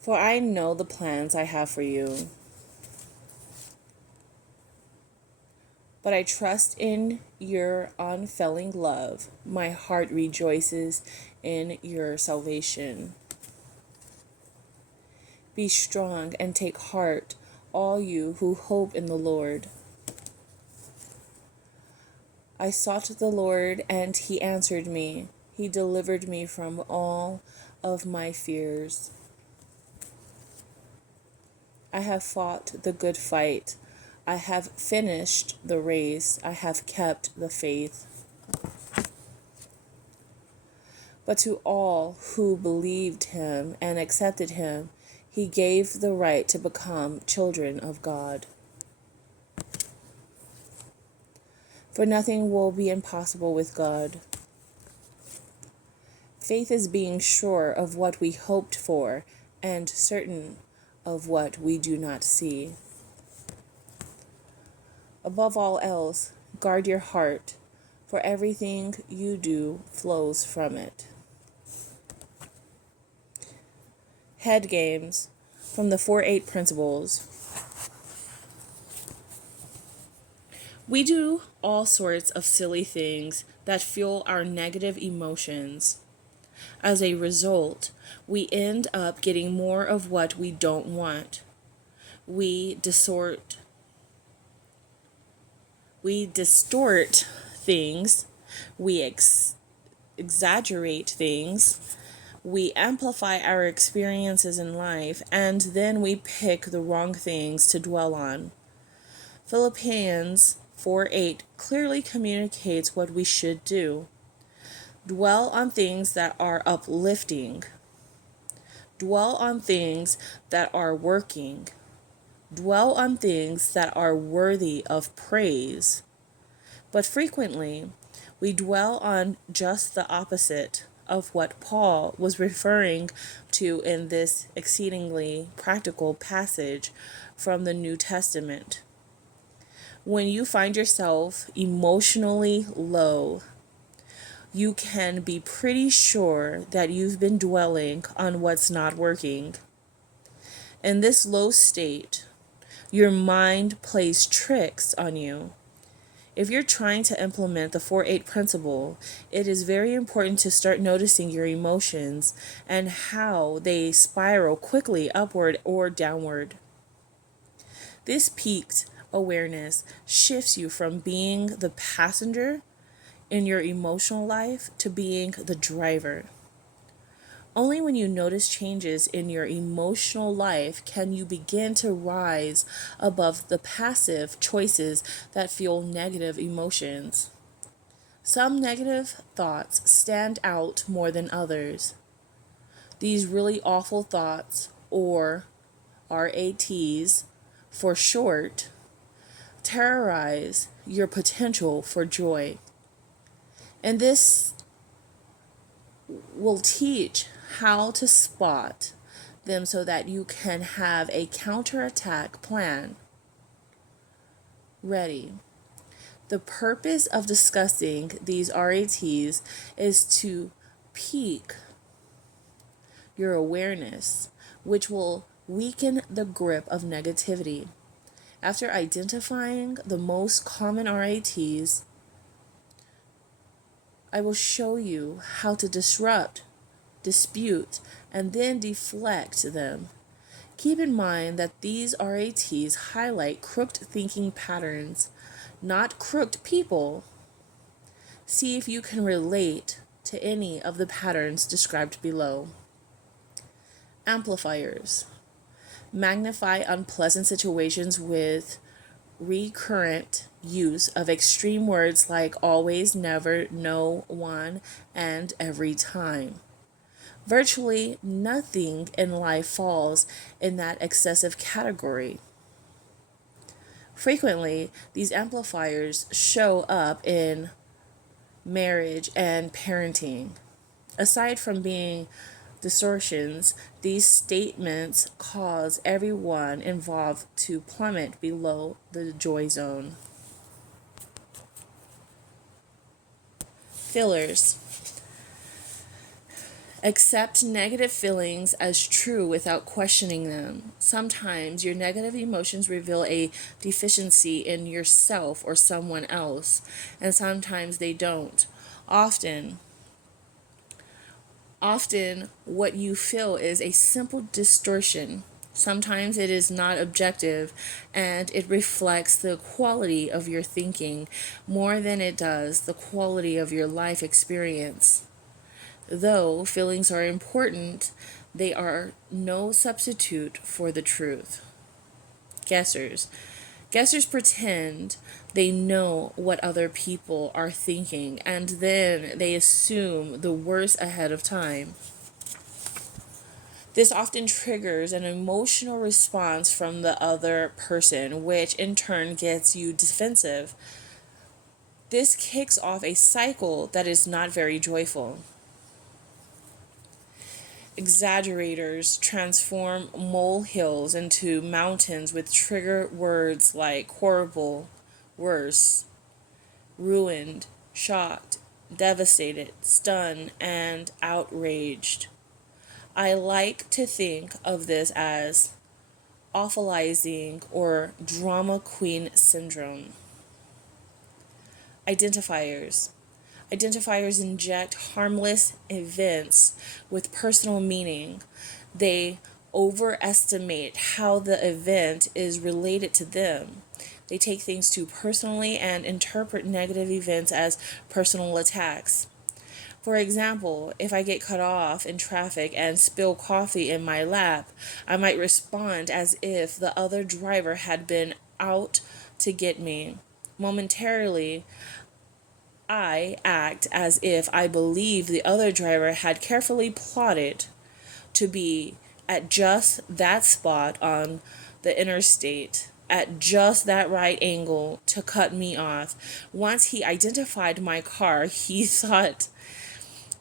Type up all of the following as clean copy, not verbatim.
For I know the plans I have for you, but I trust in your unfailing love. My heart rejoices in your salvation. Be strong and take heart, all you who hope in the Lord. I sought the Lord, and he answered me. He delivered me from all of my fears. I have fought the good fight. I have finished the race. I have kept the faith. But to all who believed him and accepted him, he gave the right to become children of God. For nothing will be impossible with God. Faith is being sure of what we hoped for and certain of what we do not see. Above all else, guard your heart, for everything you do flows from it. Head games from the 4-8 principles. We do all sorts of silly things that fuel our negative emotions. As a result, we end up getting more of what we don't want. We distort things, we exaggerate things, we amplify our experiences in life, and then we pick the wrong things to dwell on. Philippians 4:8 clearly communicates what we should do. Dwell on things that are uplifting. Dwell on things that are working. Dwell on things that are worthy of praise. But frequently, we dwell on just the opposite of what Paul was referring to in this exceedingly practical passage from the New Testament. When you find yourself emotionally low, you can be pretty sure that you've been dwelling on what's not working. In this low state, your mind plays tricks on you. If you're trying to implement the 4-8 principle, it is very important to start noticing your emotions and how they spiral quickly upward or downward. This peaked awareness shifts you from being the passenger in your emotional life to being the driver. Only when you notice changes in your emotional life can you begin to rise above the passive choices that fuel negative emotions. Some negative thoughts stand out more than others. These really awful thoughts, or RATs for short, terrorize your potential for joy. And this will teach how to spot them so that you can have a counterattack plan ready. The purpose of discussing these RATs is to pique your awareness, which will weaken the grip of negativity. After identifying the most common RATs, I will show you how to disrupt, dispute, and then deflect them. Keep in mind that these RATs highlight crooked thinking patterns, not crooked people. See if you can relate to any of the patterns described below. Amplifiers magnify unpleasant situations with recurrent use of extreme words like always, never, no, one, and every time. Virtually nothing in life falls in that excessive category. Frequently, these amplifiers show up in marriage and parenting. Aside from being distortions, these statements cause everyone involved to plummet below the joy zone. Fillers. Accept negative feelings as true without questioning them. Sometimes your negative emotions reveal a deficiency in yourself or someone else, and sometimes they don't. Often, often what you feel is a simple distortion. Sometimes it is not objective and it reflects the quality of your thinking more than it does the quality of your life experience. Though feelings are important, they are no substitute for the truth. Guessers. Guessers pretend they know what other people are thinking and then they assume the worst ahead of time. This often triggers an emotional response from the other person, which in turn gets you defensive. This kicks off a cycle that is not very joyful. Exaggerators transform molehills into mountains with trigger words like horrible, worse, ruined, shocked, devastated, stunned, and outraged. I like to think of this as awfulizing or drama queen syndrome. Identifiers. Identifiers inject harmless events with personal meaning. They overestimate how the event is related to them. They take things too personally and interpret negative events as personal attacks. For example, if I get cut off in traffic and spill coffee in my lap, I might respond as if the other driver had been out to get me. Momentarily, I act as if I believe the other driver had carefully plotted to be at just that spot on the interstate, at just that right angle to cut me off. Once he identified my car, he thought,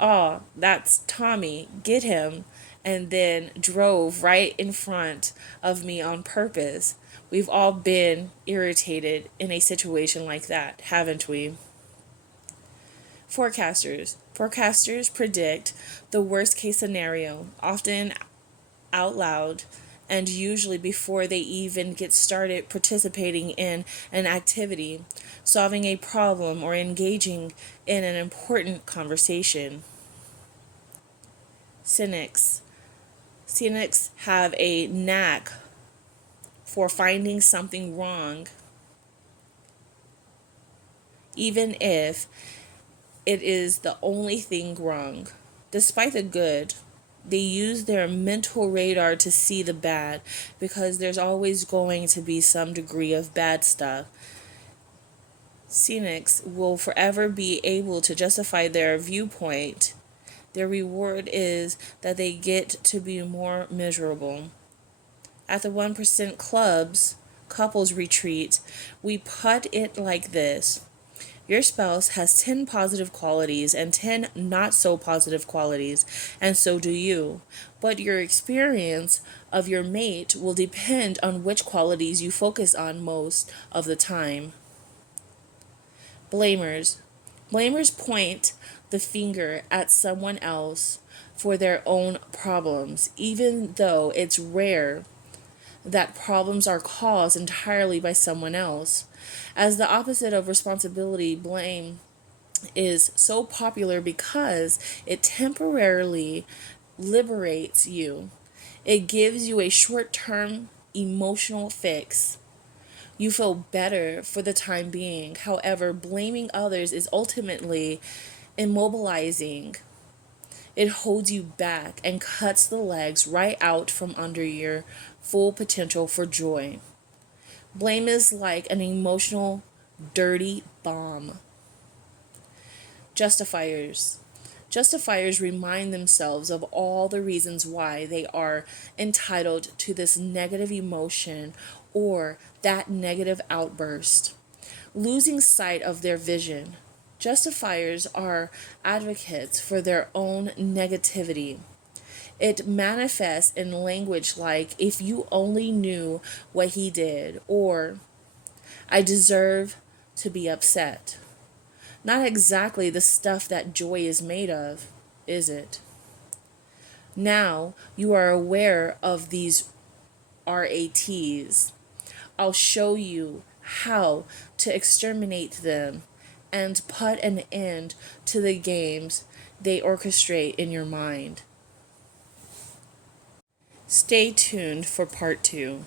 "Oh, that's Tommy, get him," and then drove right in front of me on purpose. We've all been irritated in a situation like that, haven't we? Forecasters. Forecasters predict the worst case scenario, often out loud, and usually before they even get started participating in an activity, solving a problem, or engaging in an important conversation. Cynics. Cynics have a knack for finding something wrong, even if it is the only thing wrong. Despite the good, they use their mental radar to see the bad because there's always going to be some degree of bad stuff. Cynics will forever be able to justify their viewpoint. Their reward is that they get to be more miserable. At the 1% clubs, couples retreat, we put it like this. Your spouse has 10 positive qualities and 10 not so positive qualities, and so do you. But your experience of your mate will depend on which qualities you focus on most of the time. Blamers. Blamers point the finger at someone else for their own problems, even though it's rare that problems are caused entirely by someone else. As the opposite of responsibility, blame is so popular because it temporarily liberates you. It gives you a short term emotional fix. You feel better for the time being. However, blaming others is ultimately immobilizing. It holds you back and cuts the legs right out from under your full potential for joy. Blame is like an emotional, dirty bomb. Justifiers. Justifiers remind themselves of all the reasons why they are entitled to this negative emotion or that negative outburst, losing sight of their vision. Justifiers are advocates for their own negativity. It manifests in language like, "if you only knew what he did," or "I deserve to be upset." Not exactly the stuff that joy is made of, is it? Now you are aware of these RATs. I'll show you how to exterminate them and put an end to the games they orchestrate in your mind. Stay tuned for part 2.